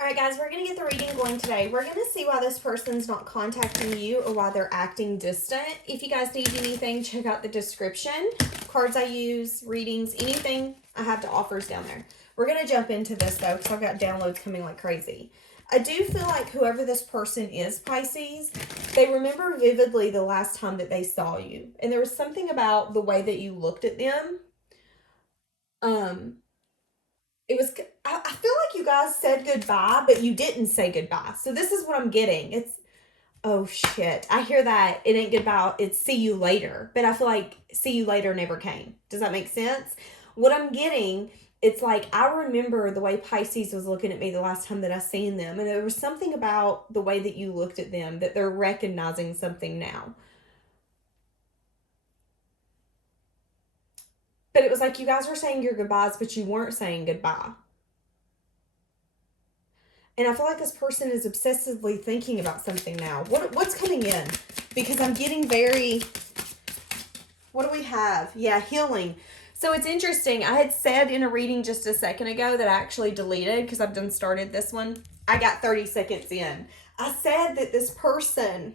All right, guys, we're going to get the reading going today. We're going to see why this person's not contacting you or why they're acting distant. If you guys need anything, check out the description. Cards I use, readings, anything I have to offer is down there. We're going to jump into this, though, because I've got downloads coming like crazy. I do feel like whoever this person is, Pisces, they remember vividly the last time that they saw you. And there was something about the way that you looked at them. It was, I feel like you guys said goodbye, but you didn't say goodbye. So this is what I'm getting. It's, oh shit. I hear that. It ain't goodbye. It's see you later. But I feel like see you later never came. Does that make sense? What I'm getting, it's like I remember the way Pisces was looking at me the last time that I seen them. And there was something about the way that you looked at them that they're recognizing something now. But it was like you guys were saying your goodbyes, but you weren't saying goodbye. And I feel like this person is obsessively thinking about something now. What's coming in? Because I'm getting very... What do we have? Yeah, healing. So it's interesting. I had said in a reading just a second ago that I actually deleted because I've done started this one. I got 30 seconds in. I said that this person,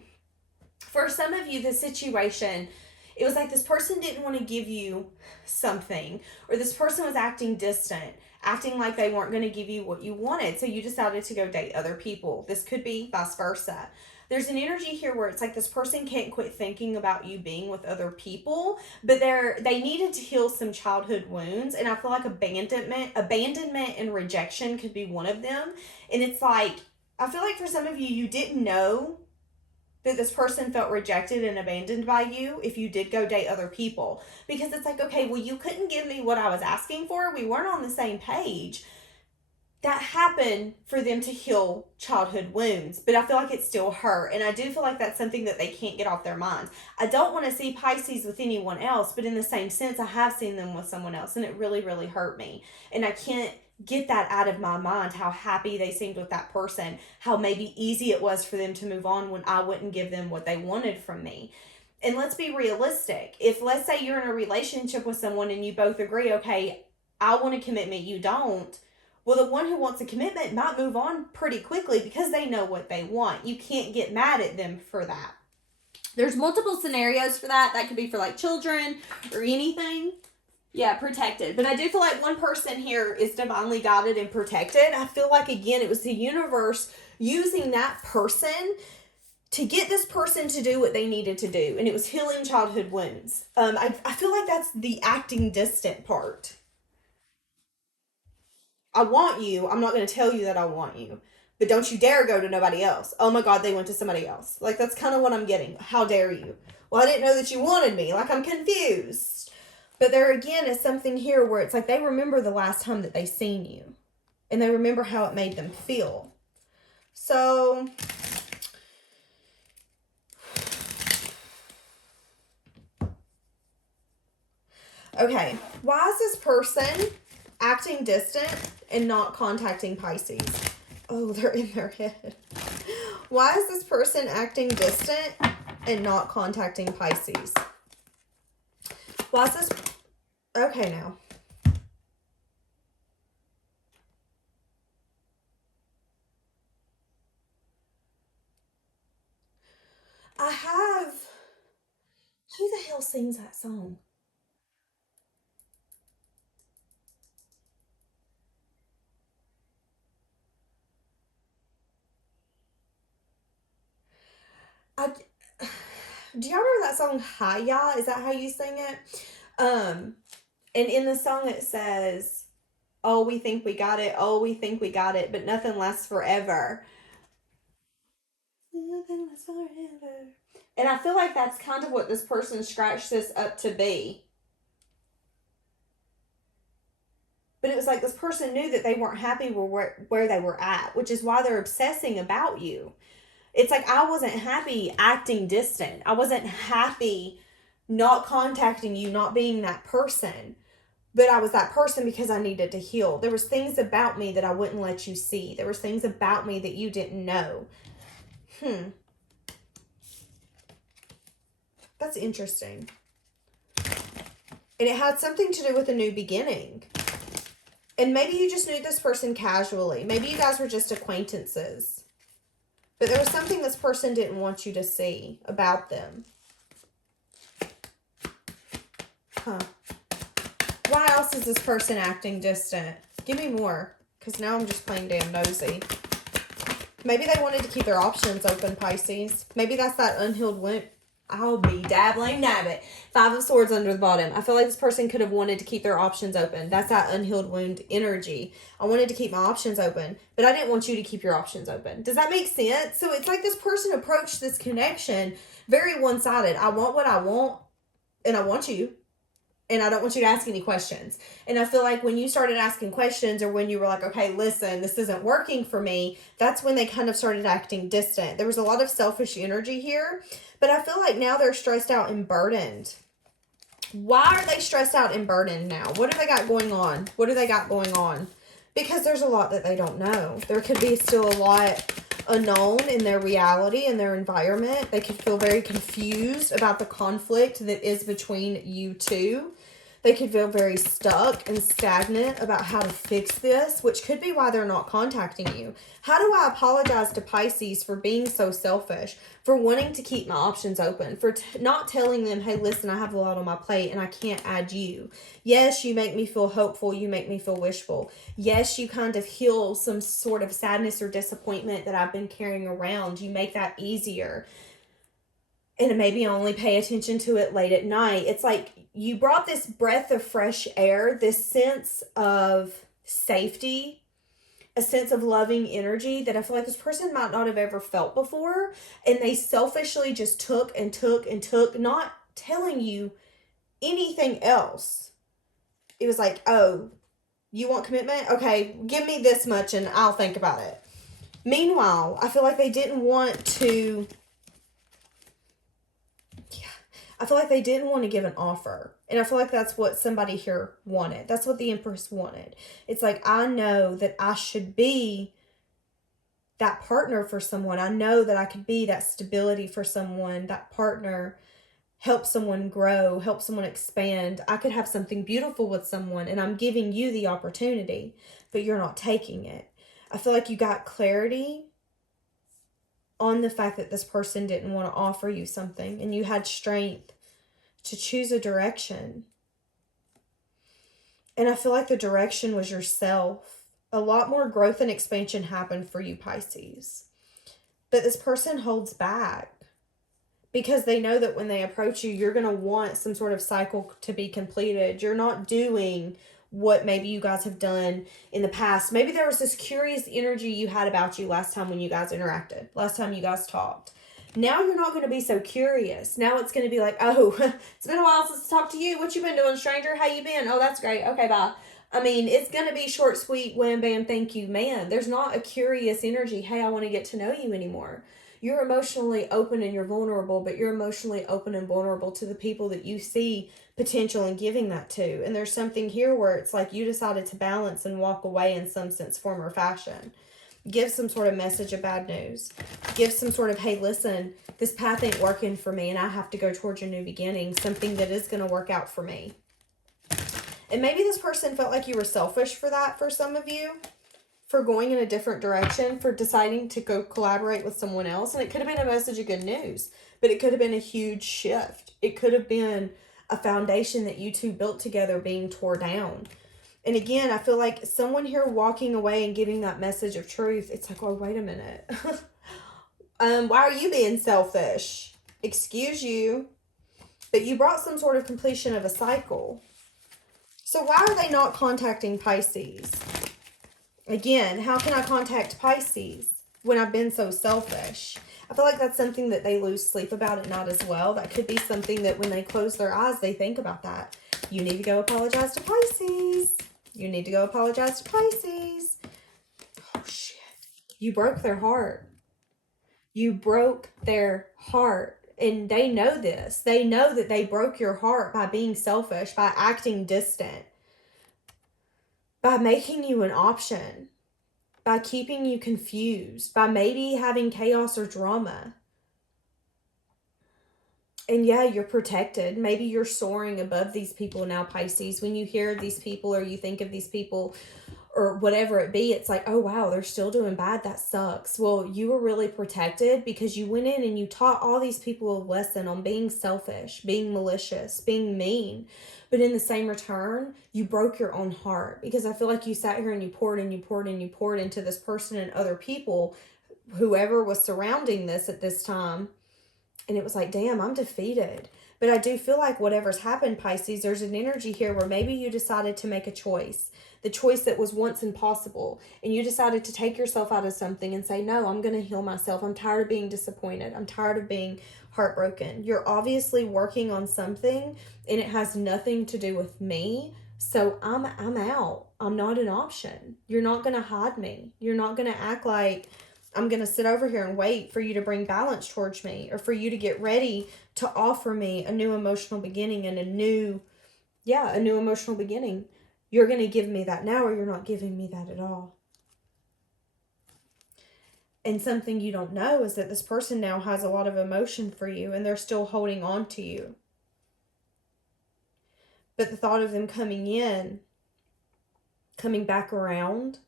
for some of you, the situation... It was like this person didn't want to give you something, or this person was acting distant, acting like they weren't going to give you what you wanted. So you decided to go date other people. This could be vice versa. There's an energy here where it's like this person can't quit thinking about you being with other people, but they needed to heal some childhood wounds. And I feel like abandonment and rejection could be one of them. And it's like, I feel like for some of you, you didn't know that this person felt rejected and abandoned by you if you did go date other people. Because it's like, okay, well, you couldn't give me what I was asking for. We weren't on the same page. That happened for them to heal childhood wounds. But I feel like it still hurt. And I do feel like that's something that they can't get off their minds. I don't want to see Pisces with anyone else, but in the same sense, I have seen them with someone else. And it really, really hurt me. And I can't get that out of my mind, how happy they seemed with that person, how maybe easy it was for them to move on when I wouldn't give them what they wanted from me. And let's be realistic. If, let's say, you're in a relationship with someone and you both agree, okay, I want a commitment, you don't, well, the one who wants a commitment might move on pretty quickly because they know what they want. You can't get mad at them for that. There's multiple scenarios for that. That could be for like children or anything. Yeah, protected. But I do feel like one person here is divinely guided and protected. I feel like, again, it was the universe using that person to get this person to do what they needed to do. And it was healing childhood wounds. I feel like that's the acting distant part. I want you. I'm not going to tell you that I want you. But don't you dare go to nobody else. Oh my God, they went to somebody else. Like, that's kind of what I'm getting. How dare you? Well, I didn't know that you wanted me. Like, I'm confused. But there again is something here where it's like they remember the last time that they seen you. And they remember how it made them feel. So, okay. Why is this person acting distant and not contacting Pisces? Oh, they're in their head. Why is this person acting distant and not contacting Pisces? Why is this... Okay, now. I have... Who the hell sings that song? Do y'all remember that song, Hiya? Is that how you sing it? And in the song it says, oh, we think we got it. Oh, we think we got it. But nothing lasts forever. Nothing lasts forever. And I feel like that's kind of what this person scratched this up to be. But it was like this person knew that they weren't happy where they were at, which is why they're obsessing about you. It's like I wasn't happy acting distant. I wasn't happy not contacting you, not being that person. But I was that person because I needed to heal. There was things about me that I wouldn't let you see. There was things about me that you didn't know. That's interesting. And it had something to do with a new beginning. And maybe you just knew this person casually. Maybe you guys were just acquaintances. But there was something this person didn't want you to see about them. Huh. Why else is this person acting distant? Give me more. Because now I'm just plain damn nosy. Maybe they wanted to keep their options open, Pisces. Maybe that's that unhealed wound. I'll be dabbling nabbit. 5 of Swords under the bottom. I feel like this person could have wanted to keep their options open. That's that unhealed wound energy. I wanted to keep my options open, but I didn't want you to keep your options open. Does that make sense? So it's like this person approached this connection very one-sided. I want what I want, and I want you. And I don't want you to ask any questions. And I feel like when you started asking questions, or when you were like, okay, listen, this isn't working for me, that's when they kind of started acting distant. There was a lot of selfish energy here, but I feel like now they're stressed out and burdened. Why are they stressed out and burdened now? What have they got going on? What do they got going on? Because there's a lot that they don't know. There could be still a lot unknown in their reality and their environment. They could feel very confused about the conflict that is between you two. They could feel very stuck and stagnant about how to fix this, which could be why they're not contacting you. How do I apologize to Pisces for being so selfish, for wanting to keep my options open, for not telling them, hey, listen, I have a lot on my plate and I can't add you. Yes, you make me feel hopeful. You make me feel wishful. Yes, you kind of heal some sort of sadness or disappointment that I've been carrying around. You make that easier. And maybe only pay attention to it late at night. It's like you brought this breath of fresh air, this sense of safety, a sense of loving energy that I feel like this person might not have ever felt before. And they selfishly just took and took and took, not telling you anything else. It was like, oh, you want commitment? Okay, give me this much and I'll think about it. Meanwhile, I feel like they didn't want to... I feel like they didn't want to give an offer. And I feel like that's what somebody here wanted. That's what the Empress wanted. It's like, I know that I should be that partner for someone. I know that I could be that stability for someone, that partner, help someone grow, help someone expand. I could have something beautiful with someone, and I'm giving you the opportunity, but you're not taking it. I feel like you got clarity on the fact that this person didn't want to offer you something, and you had strength to choose a direction. And I feel like the direction was yourself. A lot more growth and expansion happened for you, Pisces. But this person holds back because they know that when they approach you, you're going to want some sort of cycle to be completed. You're not doing what maybe you guys have done in the past. Maybe there was this curious energy you had about you last time when you guys interacted, last time you guys talked. Now you're not going to be so curious. Now it's going to be like, oh, it's been a while since I talked to you. What you been doing, stranger? How you been? Oh, that's great. Okay, bye. I mean, it's going to be short, sweet, wham, bam, thank you, man. There's not a curious energy, hey, I want to get to know you anymore. You're emotionally open and you're vulnerable, but you're emotionally open and vulnerable to the people that you see potential in giving that to. And there's something here where it's like you decided to balance and walk away in some sense, form, or fashion. Give some sort of message of bad news. Give some sort of, hey, listen, this path ain't working for me and I have to go towards a new beginning, something that is going to work out for me. And maybe this person felt like you were selfish for that, for some of you, for going in a different direction, for deciding to go collaborate with someone else. And it could have been a message of good news, but it could have been a huge shift. It could have been a foundation that you two built together being tore down. And again, I feel like someone here walking away and giving that message of truth, it's like, oh, wait a minute. Why are you being selfish? Excuse you. But you brought some sort of completion of a cycle. So why are they not contacting Pisces? Again, how can I contact Pisces when I've been so selfish? I feel like that's something that they lose sleep about at night as well. That could be something that when they close their eyes, they think about that. You need to go apologize to Pisces. You need to go apologize to Pisces. Oh, shit. You broke their heart. You broke their heart. And they know this. They know that they broke your heart by being selfish, by acting distant, by making you an option, by keeping you confused, by maybe having chaos or drama. And yeah, you're protected. Maybe you're soaring above these people now, Pisces. When you hear of these people or you think of these people or whatever it be, it's like, oh wow, they're still doing bad. That sucks. Well, you were really protected because you went in and you taught all these people a lesson on being selfish, being malicious, being mean. But in the same return, you broke your own heart, because I feel like you sat here and you poured and you poured and you poured into this person and other people, whoever was surrounding this at this time. And it was like, damn, I'm defeated. But I do feel like whatever's happened, Pisces, there's an energy here where maybe you decided to make a choice. The choice that was once impossible. And you decided to take yourself out of something and say, no, I'm going to heal myself. I'm tired of being disappointed. I'm tired of being heartbroken. You're obviously working on something and it has nothing to do with me. So I'm out. I'm not an option. You're not going to hide me. You're not going to act like I'm going to sit over here and wait for you to bring balance towards me, or for you to get ready to offer me a new emotional beginning and a new emotional beginning. You're going to give me that now, or you're not giving me that at all. And something you don't know is that this person now has a lot of emotion for you and they're still holding on to you. But the thought of them coming back around,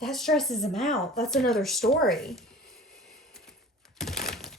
that stresses them out. That's another story.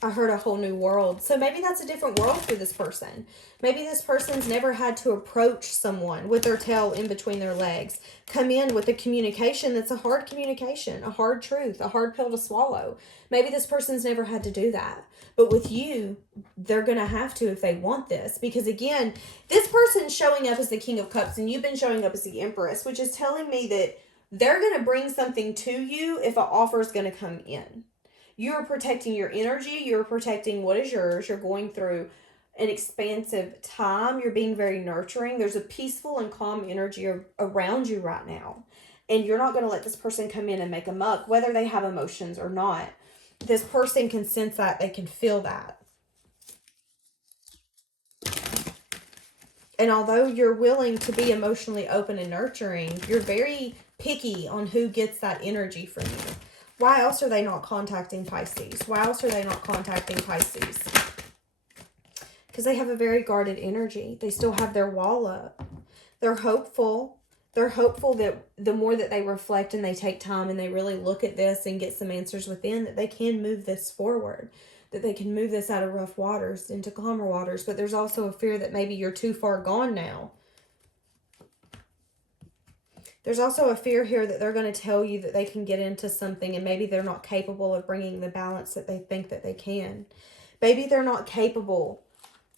I heard a whole new world. So maybe that's a different world for this person. Maybe this person's never had to approach someone with their tail in between their legs. Come in with a communication that's a hard communication, a hard truth, a hard pill to swallow. Maybe this person's never had to do that. But with you, they're going to have to if they want this. Because again, this person's showing up as the King of Cups and you've been showing up as the Empress, which is telling me that they're going to bring something to you if an offer is going to come in. You're protecting your energy. You're protecting what is yours. You're going through an expansive time. You're being very nurturing. There's a peaceful and calm energy around you right now. And you're not going to let this person come in and make a muck, whether they have emotions or not. This person can sense that. They can feel that. And although you're willing to be emotionally open and nurturing, you're very picky on who gets that energy from you. Why else are they not contacting Pisces? Why else are they not contacting Pisces? Because they have a very guarded energy. They still have their wall up. They're hopeful. They're hopeful that the more that they reflect and they take time and they really look at this and get some answers within, that they can move this forward. That they can move this out of rough waters into calmer waters. But there's also a fear that maybe you're too far gone now. There's also a fear here that they're going to tell you that they can get into something and maybe they're not capable of bringing the balance that they think that they can. Maybe they're not capable.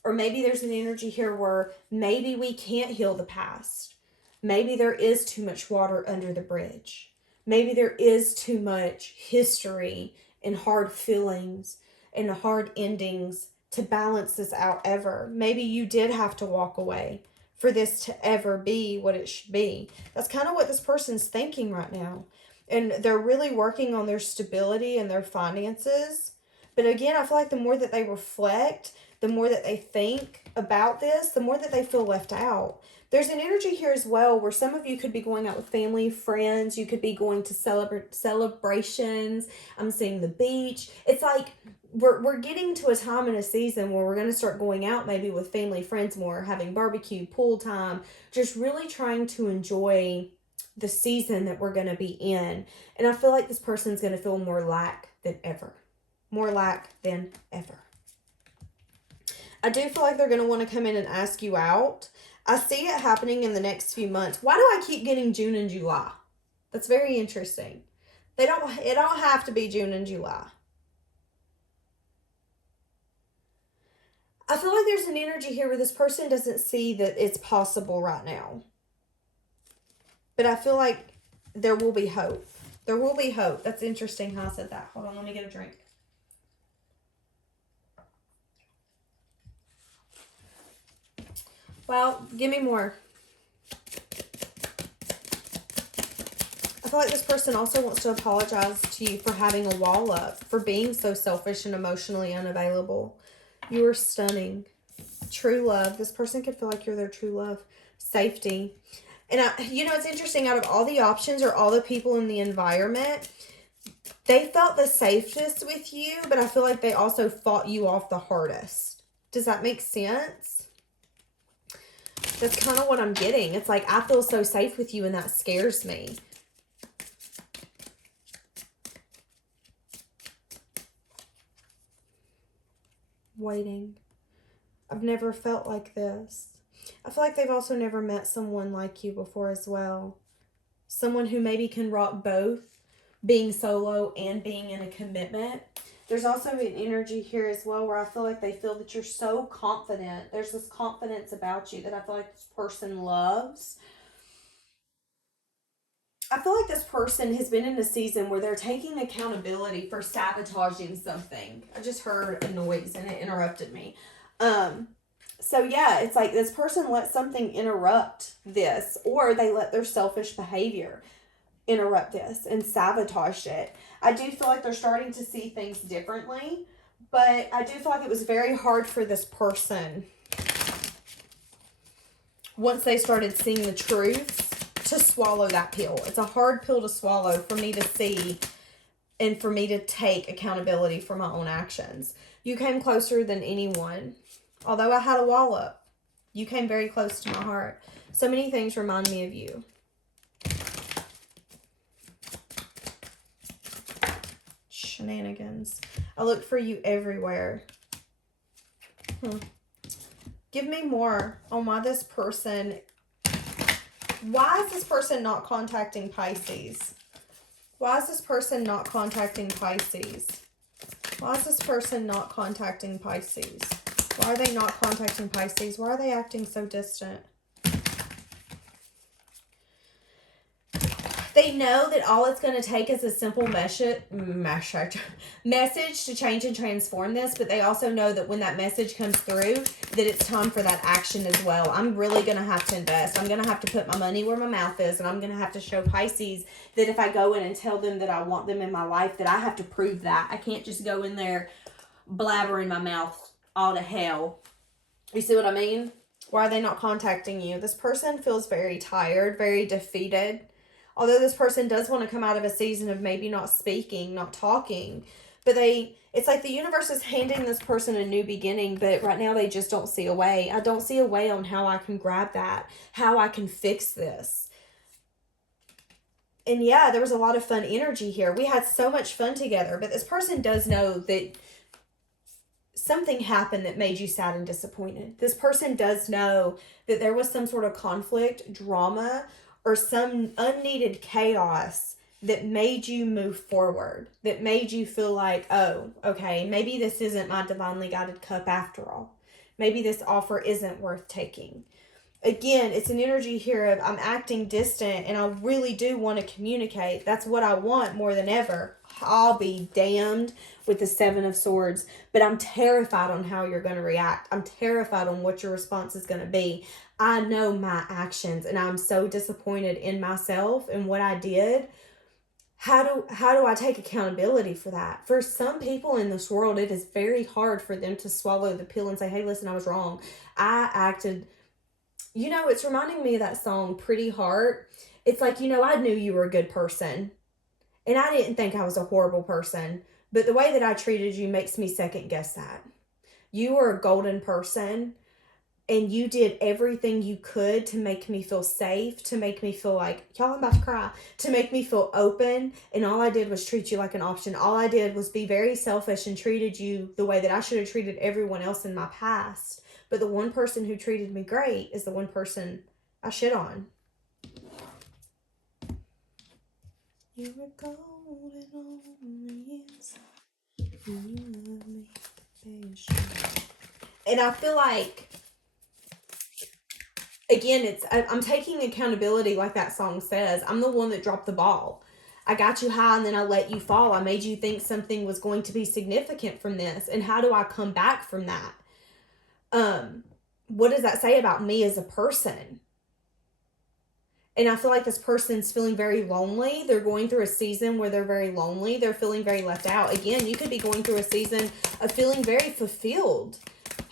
Or maybe there's an energy here where maybe we can't heal the past. Maybe there is too much water under the bridge. Maybe there is too much history and hard feelings and hard endings to balance this out ever. Maybe you did have to walk away for this to ever be what it should be. That's kind of what this person's thinking right now. And they're really working on their stability and their finances. But again, I feel like the more that they reflect, the more that they think about this, the more that they feel left out. There's an energy here as well where some of you could be going out with family, friends. You could be going to celebrations. I'm seeing the beach. It's like we're getting to a time in a season where we're going to start going out maybe with family, friends more, having barbecue, pool time, just really trying to enjoy the season that we're going to be in. And I feel like this person's going to feel more lack than ever. More lack than ever. I do feel like they're going to want to come in and ask you out. I see it happening in the next few months. Why do I keep getting June and July? That's very interesting. It don't have to be June and July. I feel like there's an energy here where this person doesn't see that it's possible right now. But I feel like there will be hope. There will be hope. That's interesting how I said that. Hold on, let me get a drink. Well, give me more. I feel like this person also wants to apologize to you for having a wall up, for being so selfish and emotionally unavailable. You are stunning. True love. This person could feel like you're their true love. Safety. And it's interesting, out of all the options or all the people in the environment, They felt the safest with you, but I feel like they also fought you off the hardest. Does that make sense? That's kind of what I'm getting. It's like, I feel so safe with you and that scares me. Waiting. I've never felt like this. I feel like they've also never met someone like you before as well. Someone who maybe can rock both, being solo and being in a commitment. There's also an energy here as well where I feel like they feel that you're so confident. There's this confidence about you that I feel like this person loves. I feel like this person has been in a season where they're taking accountability for sabotaging something. I just heard a noise and it interrupted me. So yeah, it's like this person let something interrupt this, or they let their selfish behavior interrupt this and sabotage it. I do feel like they're starting to see things differently, but I do feel like it was very hard for this person once they started seeing the truth to swallow that pill. It's a hard pill to swallow for me to see and for me to take accountability for my own actions. You came closer than anyone. Although I had a wall up, you came very close to my heart. So many things remind me of you. Shenanigans. I look for you everywhere. Give me more on why this person... Why is this person not contacting Pisces? Why is this person not contacting Pisces? Why is this person not contacting Pisces? Why are they not contacting Pisces? Why are they acting so distant? They know that all it's going to take is a simple message to change and transform this, but they also know that when that message comes through, that it's time for that action as well. I'm really going to have to invest. I'm going to have to put my money where my mouth is, and I'm going to have to show Pisces that if I go in and tell them that I want them in my life, that I have to prove that. I can't just go in there blabbering my mouth all to hell. You see what I mean? Why are they not contacting you? This person feels very tired, very defeated. Although this person does want to come out of a season of maybe not speaking, not talking, but it's like the universe is handing this person a new beginning, but right now they just don't see a way. I don't see a way on how I can grab that, how I can fix this. And yeah, there was a lot of fun energy here. We had so much fun together, but this person does know that something happened that made you sad and disappointed. This person does know that there was some sort of conflict, drama, or some unneeded chaos that made you move forward, that made you feel like, oh, okay, maybe this isn't my divinely guided cup after all. Maybe this offer isn't worth taking. Again, it's an energy here of I'm acting distant and I really do want to communicate. That's what I want more than ever. I'll be damned with the 7 of Swords, but I'm terrified on how you're going to react. I'm terrified on what your response is going to be. I know my actions and I'm so disappointed in myself and what I did. How do I take accountability for that? For some people in this world, it is very hard for them to swallow the pill and say, hey, listen, I was wrong. I acted... You know, it's reminding me of that song, Pretty Heart. It's like, I knew you were a good person. And I didn't think I was a horrible person. But the way that I treated you makes me second guess that. You were a golden person. And you did everything you could to make me feel safe. To make me feel like, y'all, I'm about to cry. To make me feel open. And all I did was treat you like an option. All I did was be very selfish and treated you the way that I should have treated everyone else in my past. But the one person who treated me great is the one person I shit on. You were golden on the inside. You love me, baby. And I feel like, again, I'm taking accountability like that song says. I'm the one that dropped the ball. I got you high and then I let you fall. I made you think something was going to be significant from this. And how do I come back from that? What does that say about me as a person? And I feel like this person's feeling very lonely. They're going through a season where they're very lonely. They're feeling very left out. Again, you could be going through a season of feeling very fulfilled,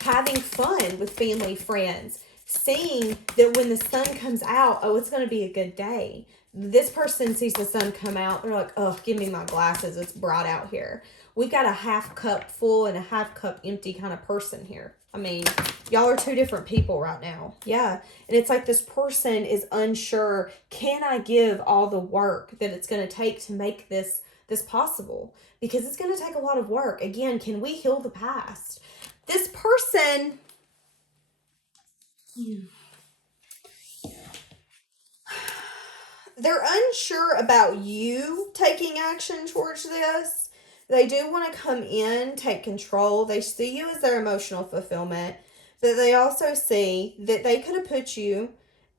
having fun with family, friends, seeing that when the sun comes out, oh, it's going to be a good day. This person sees the sun come out. They're like, oh, give me my glasses. It's bright out here. We've got a half cup full and a half cup empty kind of person here. I mean, y'all are two different people right now. Yeah. And it's like this person is unsure. Can I give all the work that it's going to take to make this possible? Because it's going to take a lot of work. Again, can we heal the past? This person... they're unsure about you taking action towards this. They do want to come in, take control. They see you as their emotional fulfillment, but they also see that they could have put you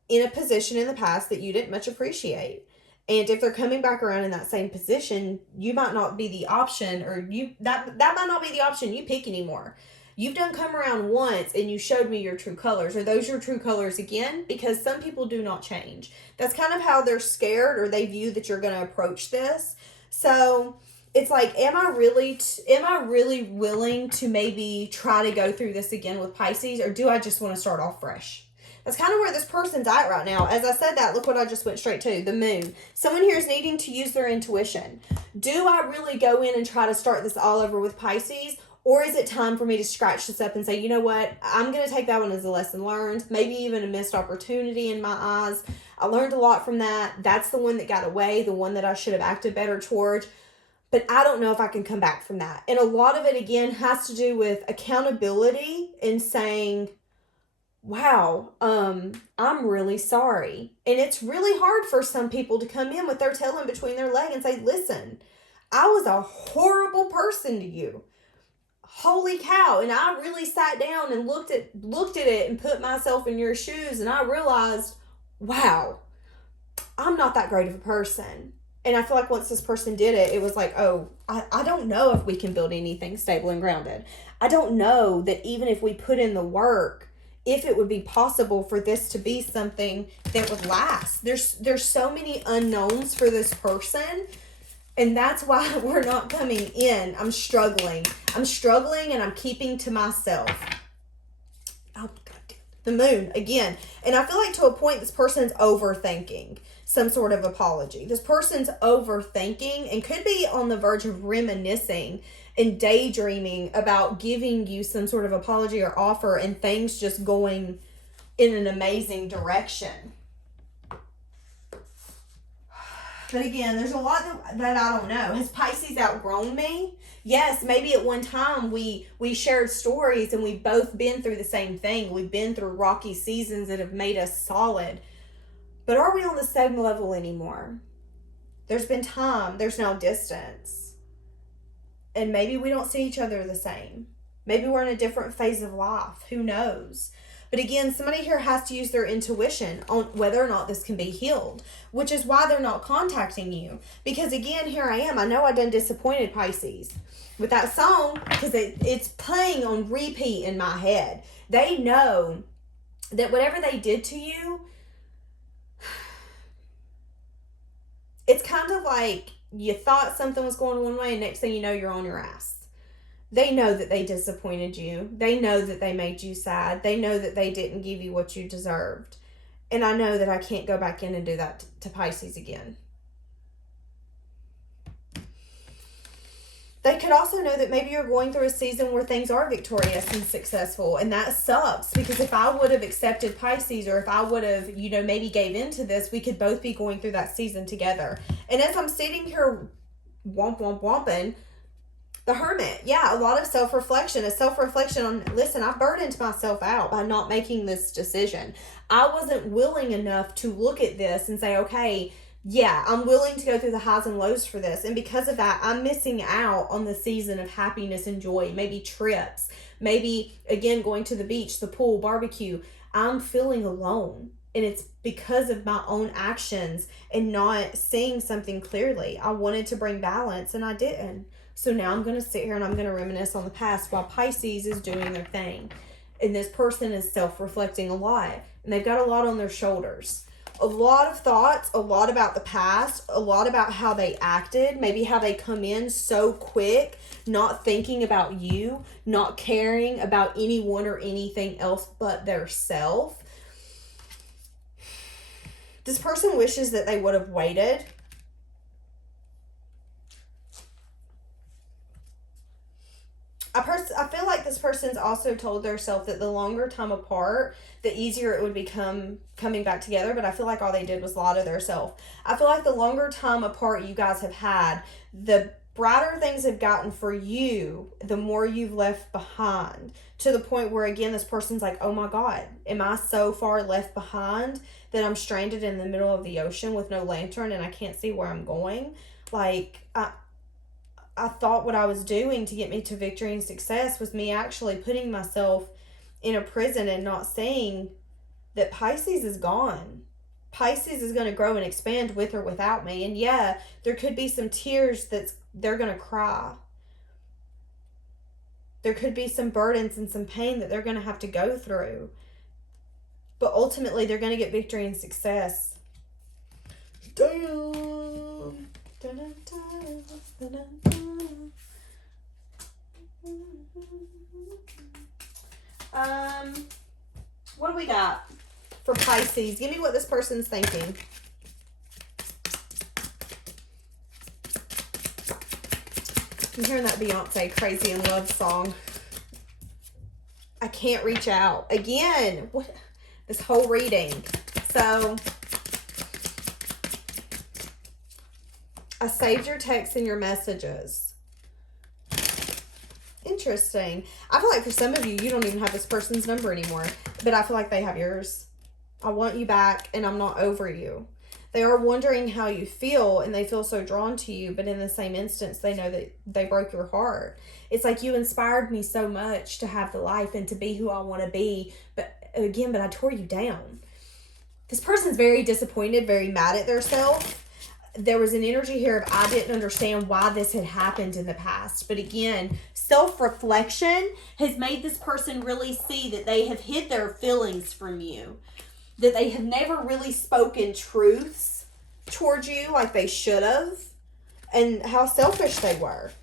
in a position in the past that you didn't much appreciate. And if they're coming back around in that same position, you might not be the option, or that might not be the option you pick anymore. You've done come around once and you showed me your true colors. Are those your true colors again? Because some people do not change. That's kind of how they're scared, or they view that you're going to approach this. So it's like, am I really willing to maybe try to go through this again with Pisces, or do I just want to start off fresh? That's kind of where this person's at right now. As I said that, look what I just went straight to, the moon. Someone here is needing to use their intuition. Do I really go in and try to start this all over with Pisces? Or is it time for me to scratch this up and say, you know what, I'm going to take that one as a lesson learned, maybe even a missed opportunity in my eyes. I learned a lot from that. That's the one that got away, the one that I should have acted better towards. But I don't know if I can come back from that. And a lot of it, again, has to do with accountability and saying, wow, I'm really sorry. And it's really hard for some people to come in with their tail in between their legs and say, listen, I was a horrible person to you. Holy cow. And I really sat down and looked at it and put myself in your shoes, and I realized, wow, I'm not that great of a person. And I feel like once this person did it, it was like, oh, I don't know if we can build anything stable and grounded. I don't know that even if we put in the work, if it would be possible for this to be something that would last. There's so many unknowns for this person. And that's why we're not coming in. I'm struggling and I'm keeping to myself. Oh, God. The moon, again. And I feel like to a point, this person's overthinking some sort of apology. This person's overthinking and could be on the verge of reminiscing and daydreaming about giving you some sort of apology or offer, and things just going in an amazing direction. But again, there's a lot that I don't know. Has Pisces outgrown me? Yes, maybe at one time we shared stories and we've both been through the same thing. We've been through rocky seasons that have made us solid. But are we on the same level anymore? There's been time. There's now distance. And maybe we don't see each other the same. Maybe we're in a different phase of life. Who knows? But again, somebody here has to use their intuition on whether or not this can be healed, which is why they're not contacting you. Because again, here I am. I know I done disappointed Pisces with that song because it's playing on repeat in my head. They know that whatever they did to you, it's kind of like you thought something was going one way and next thing you know, you're on your ass. They know that they disappointed you. They know that they made you sad. They know that they didn't give you what you deserved. And I know that I can't go back in and do that to Pisces again. They could also know that maybe you're going through a season where things are victorious and successful. And that sucks, because if I would have accepted Pisces, or if I would have, maybe gave into this, we could both be going through that season together. And as I'm sitting here womping, the Hermit, yeah, a lot of self-reflection. A self-reflection on, listen, I burdened myself out by not making this decision. I wasn't willing enough to look at this and say, okay, yeah, I'm willing to go through the highs and lows for this. And because of that, I'm missing out on the season of happiness and joy. Maybe trips. Maybe, again, going to the beach, the pool, barbecue. I'm feeling alone. And it's because of my own actions and not seeing something clearly. I wanted to bring balance and I didn't. So now I'm going to sit here and I'm going to reminisce on the past while Pisces is doing their thing. And this person is self-reflecting a lot. And they've got a lot on their shoulders. A lot of thoughts, a lot about the past, a lot about how they acted, maybe how they come in so quick, not thinking about you, not caring about anyone or anything else but their self. This person wishes that they would have waited. I feel like this person's also told themselves that the longer time apart, the easier it would become coming back together. But I feel like all they did was lie to themselves. I feel like the longer time apart you guys have had, the brighter things have gotten for you, the more you've left behind. To the point where, again, this person's like, oh my God, am I so far left behind that I'm stranded in the middle of the ocean with no lantern and I can't see where I'm going? Like, I thought what I was doing to get me to victory and success was me actually putting myself in a prison and not seeing that Pisces is gone. Pisces is going to grow and expand with or without me. And yeah, there could be some tears they're going to cry. There could be some burdens and some pain that they're going to have to go through. But ultimately, they're going to get victory and success. Damn. What do we got for Pisces? Give me what this person's thinking. I'm hearing that Beyonce Crazy in Love song. I can't reach out. Again, what? This whole reading. So, I saved your texts and your messages. Interesting. I feel like for some of you, you don't even have this person's number anymore. But I feel like they have yours. I want you back and I'm not over you. They are wondering how you feel and they feel so drawn to you. But in the same instance, they know that they broke your heart. It's like you inspired me so much to have the life and to be who I want to be. But I tore you down. This person's very disappointed, very mad at themselves. There was an energy here of I didn't understand why this had happened in the past. But again, self-reflection has made this person really see that they have hid their feelings from you. That they have never really spoken truths towards you like they should have. And how selfish they were.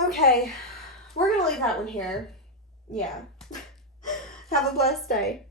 Okay. We're going to leave that one here. Yeah. Have a blessed day.